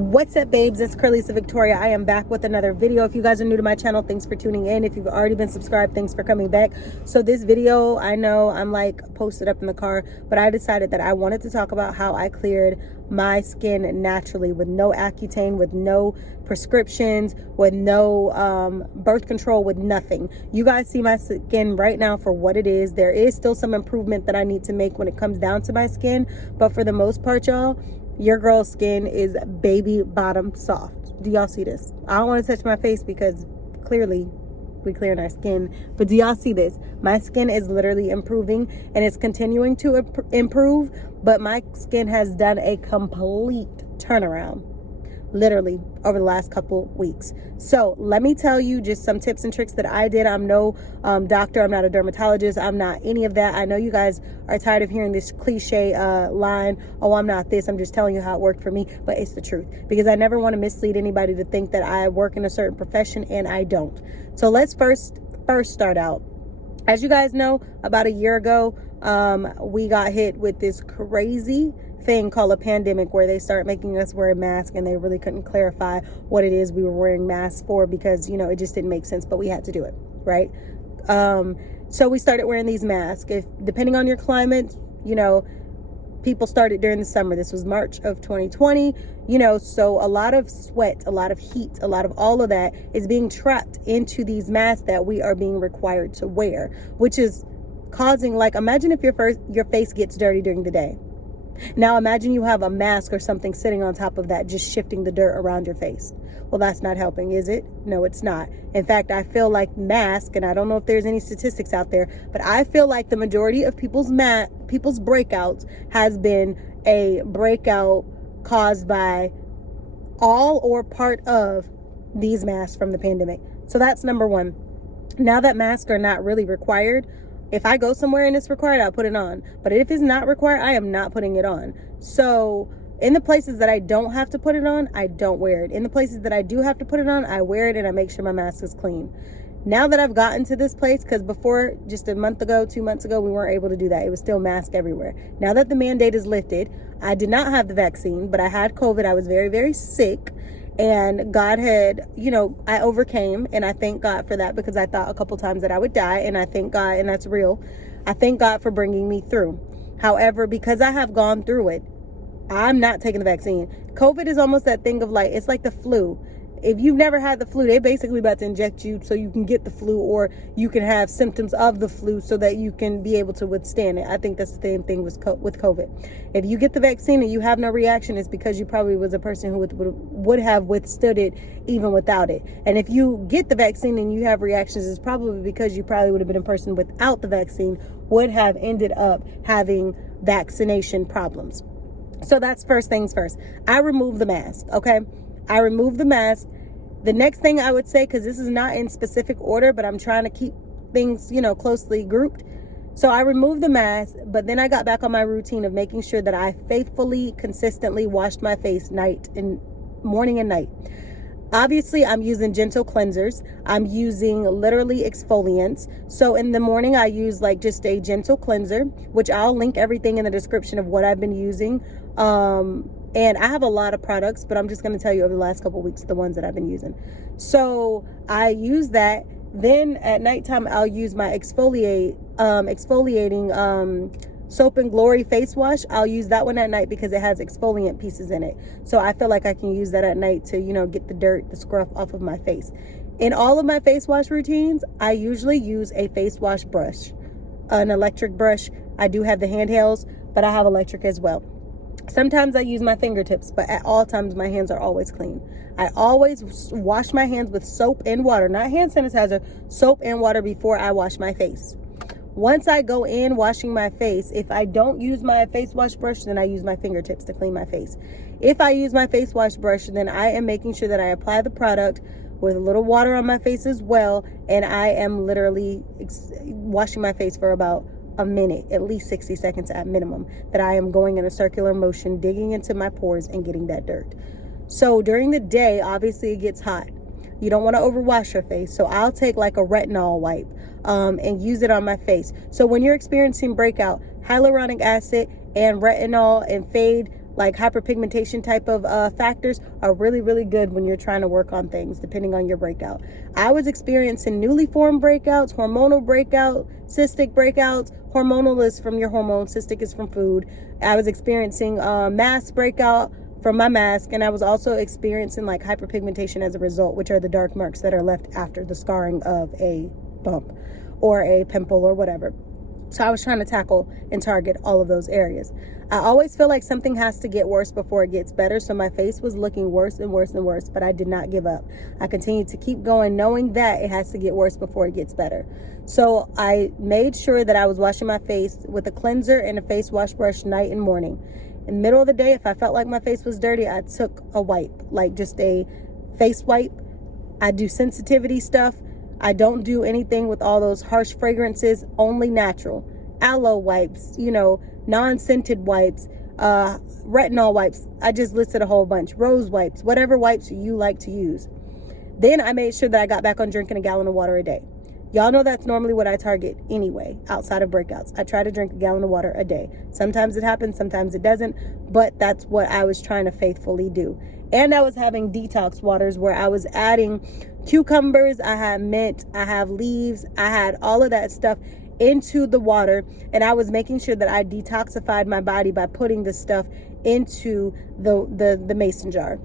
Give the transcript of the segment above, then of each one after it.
What's up, babes? It's Curlysa Victoria. I am back with another video. If you guys are new to my channel, thanks for tuning in. If you've already been subscribed, thanks for coming back. So this video, I know I'm like posted up in the car, but I decided that I wanted to talk about how I cleared my skin naturally with no ACUTANE, with no prescriptions, with no birth control, with nothing. You guys see my skin right now for what it is. There is still some improvement that I need to make when it comes down to my skin, but for the most part, y'all, your girl's skin is baby bottom soft. Do y'all see this? I don't want to touch my face because clearly we clearing our skin, but do y'all see this? My skin is literally improving and it's continuing to improve, but my skin has done a complete turnaround literally over the last couple weeks. So let me tell you just some tips and tricks that I did. I'm no doctor, I'm not a dermatologist, I'm not any of that. I know you guys are tired of hearing this cliche line, oh, I'm not this, I'm just telling you how it worked for me, but it's the truth, because I never want to mislead anybody to think that I work in a certain profession, and I don't. So let's first start out. As you guys know, about a year ago, we got hit with this crazy thing called a pandemic, where they start making us wear a mask, and they really couldn't clarify what it is we were wearing masks for, because, you know, it just didn't make sense, but we had to do it, right? So we started wearing these masks. If depending on your climate, you know, people started during the summer. This was March of 2020, you know, so a lot of sweat, a lot of heat, a lot of all of that is being trapped into these masks that we are being required to wear, which is causing, like, imagine if your face gets dirty during the day. Now imagine you have a mask or something sitting on top of that, just shifting the dirt around your face. Well, that's not helping, is it? No, it's not. In fact, I feel like masks, and I don't know if there's any statistics out there, but I feel like the majority of people's breakouts has been a breakout caused by all or part of these masks from the pandemic. So that's number one. Now that masks are not really required, if I go somewhere and it's required, I'll put it on. But if it's not required, I am not putting it on. So in the places that I don't have to put it on, I don't wear it. In the places that I do have to put it on, I wear it, and I make sure my mask is clean. Now that I've gotten to this place, because before, just a month ago, 2 months ago, we weren't able to do that. It was still mask everywhere. Now that the mandate is lifted, I did not have the vaccine, but I had COVID. I was very, very sick. And God had, you know, I overcame, and I thank God for that, because I thought a couple times that I would die, and I thank God, and that's real. I thank God for bringing me through. However, because I have gone through it, I'm not taking the vaccine. COVID is almost that thing of like, it's like the flu. If you've never had the flu, they're basically about to inject you so you can get the flu, or you can have symptoms of the flu so that you can be able to withstand it. I think that's the same thing with COVID. If you get the vaccine and you have no reaction, it's because you probably was a person who would have withstood it even without it. And if you get the vaccine and you have reactions, it's probably because you probably would have been a person without the vaccine would have ended up having vaccination problems. So that's first things first. I removed the mask, okay? I removed the mask. The next thing I would say, because this is not in specific order, but I'm trying to keep things, you know, closely grouped. So I removed the mask, but then I got back on my routine of making sure that I faithfully, consistently washed my face morning and night. Obviously, I'm using gentle cleansers. I'm using literally exfoliants. So in the morning, I use like just a gentle cleanser, which I'll link everything in the description of what I've been using. And I have a lot of products, but I'm just going to tell you over the last couple of weeks, the ones that I've been using. So I use that. Then at nighttime, I'll use my exfoliating Soap and Glory face wash. I'll use that one at night because it has exfoliant pieces in it. So I feel like I can use that at night to, you know, get the dirt, the scruff off of my face. In all of my face wash routines, I usually use a face wash brush, an electric brush. I do have the handhelds, but I have electric as well. Sometimes I use my fingertips, but at all times my hands are always clean. I always wash my hands with soap and water, not hand sanitizer, soap and water before I wash my face. Once I go in washing my face, if I don't use my face wash brush, then I use my fingertips to clean my face. If I use my face wash brush, then I am making sure that I apply the product with a little water on my face as well, and I am literally washing my face for about a minute, at least 60 seconds at minimum, that I am going in a circular motion, digging into my pores and getting that dirt. So during the day, obviously it gets hot. You don't want to overwash your face. So I'll take like a retinol wipe and use it on my face. So when you're experiencing breakout, hyaluronic acid and retinol and fade like hyperpigmentation type of factors are really, really good when you're trying to work on things, depending on your breakout. I was experiencing newly formed breakouts, hormonal breakout, cystic breakouts. Hormonal is from your hormones, cystic is from food. I was experiencing mass breakout from my mask, and I was also experiencing like hyperpigmentation as a result, which are the dark marks that are left after the scarring of a bump or a pimple or whatever. So I was trying to tackle and target all of those areas. I always feel like something has to get worse before it gets better. So my face was looking worse and worse and worse, but I did not give up. I continued to keep going, knowing that it has to get worse before it gets better. So I made sure that I was washing my face with a cleanser and a face wash brush night and morning. In the middle of the day, if I felt like my face was dirty, I took a wipe, like just a face wipe. I do sensitivity stuff. I don't do anything with all those harsh fragrances, only natural. Aloe wipes, non-scented wipes, retinol wipes. I just listed a whole bunch. Rose wipes, whatever wipes you like to use. Then I made sure that I got back on drinking a gallon of water a day. Y'all know that's normally what I target anyway, outside of breakouts. I try to drink a gallon of water a day. Sometimes it happens, sometimes it doesn't, but that's what I was trying to faithfully do. And I was having detox waters where I was adding cucumbers, I had mint, I have leaves, I had all of that stuff into the water, and I was making sure that I detoxified my body by putting the stuff into the mason jar.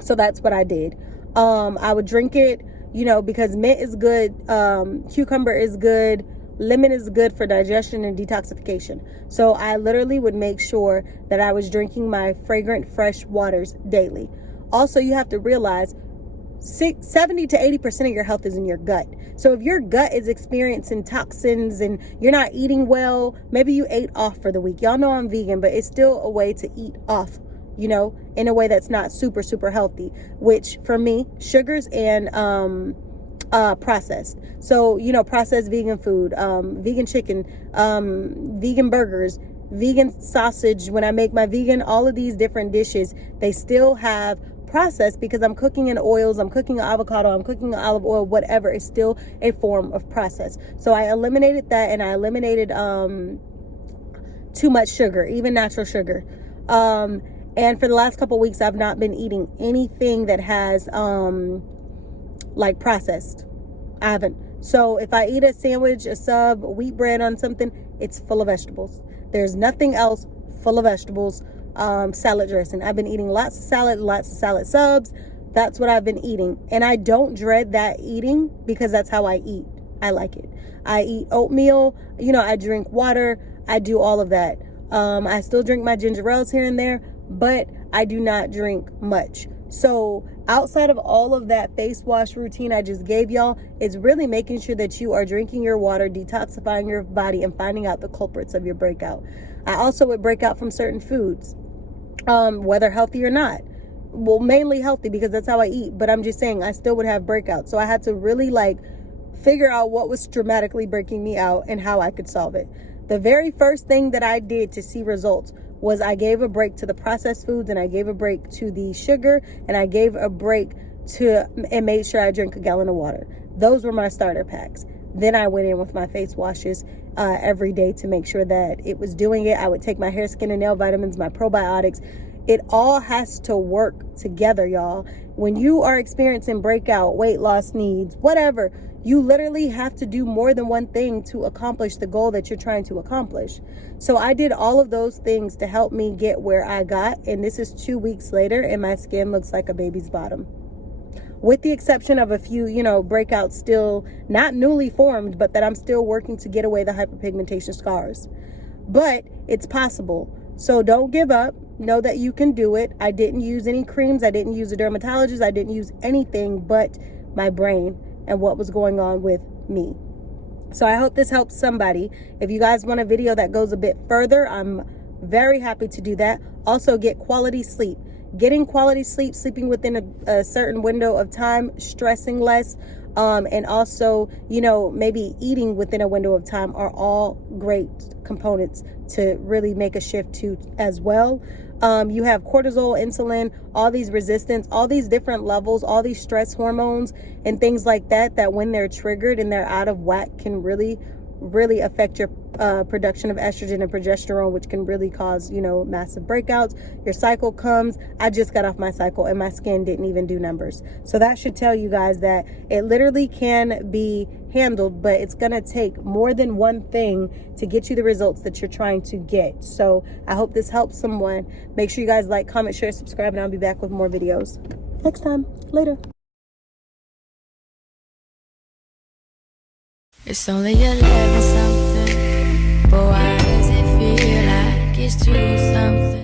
So that's what I did. I would drink it, because mint is good, cucumber is good, lemon is good for digestion and detoxification. So I literally would make sure that I was drinking my fragrant fresh waters daily. Also, you have to realize 70 to 80% of your health is in your gut. So if your gut is experiencing toxins and you're not eating well, maybe you ate off for the week. Y'all know I'm vegan, but it's still a way to eat off, in a way that's not super, super healthy, which for me, sugars and processed. So, processed vegan food, vegan chicken, vegan burgers, vegan sausage. When I make my vegan, all of these different dishes, they still have processed because I'm cooking in oils, I'm cooking avocado, I'm cooking olive oil, whatever. It's still a form of process. So I eliminated that, and I eliminated too much sugar, even natural sugar. And for the last couple of weeks, I've not been eating anything that has like processed. I haven't. So if I eat a sandwich, a sub, wheat bread on something, it's full of vegetables. There's nothing else full of vegetables. Salad dressing. I've been eating lots of salad subs. That's what I've been eating. And I don't dread that eating because that's how I eat. I like it. I eat oatmeal. I drink water. I do all of that. I still drink my ginger ales here and there, but I do not drink much. So outside of all of that face wash routine I just gave y'all, it's really making sure that you are drinking your water, detoxifying your body, and finding out the culprits of your breakout. I also would break out from certain foods, whether healthy or not. Well, mainly healthy because that's how I eat, but I'm just saying I still would have breakouts. So I had to really figure out what was dramatically breaking me out and how I could solve it. The very first thing that I did to see results was I gave a break to the processed foods, and I gave a break to the sugar, and I gave a break and made sure I drink a gallon of water. Those were my starter packs. Then I went in with my face washes every day to make sure that it was doing it. I would take my hair, skin, and nail vitamins, my probiotics. It all has to work together, y'all. When you are experiencing breakout, weight loss needs, whatever, you literally have to do more than one thing to accomplish the goal that you're trying to accomplish. So I did all of those things to help me get where I got. And this is 2 weeks later, and my skin looks like a baby's bottom. With the exception of a few, breakouts still not newly formed, but that I'm still working to get away the hyperpigmentation scars. But it's possible. So don't give up. Know that you can do it. I didn't use any creams. I didn't use a dermatologist. I didn't use anything but my brain and what was going on with me. So I hope this helps somebody. If you guys want a video that goes a bit further, I'm very happy to do that. Also, get quality sleep. Getting quality sleep, sleeping within a certain window of time, stressing less, and also, maybe eating within a window of time are all great components to really make a shift to as well. You have cortisol, insulin, all these resistance, all these different levels, all these stress hormones and things like that when they're triggered and they're out of whack can really really affect your production of estrogen and progesterone, which can really cause, you know, massive breakouts. Your cycle comes. I just got off my cycle and my skin didn't even do numbers. So that should tell you guys that it literally can be handled, but it's gonna take more than one thing to get you the results that you're trying to get. So I hope this helps someone. Make sure you guys like, comment, share, subscribe, and I'll be back with more videos next time. Later. It's only 11 something, but why does it feel like it's 2 something?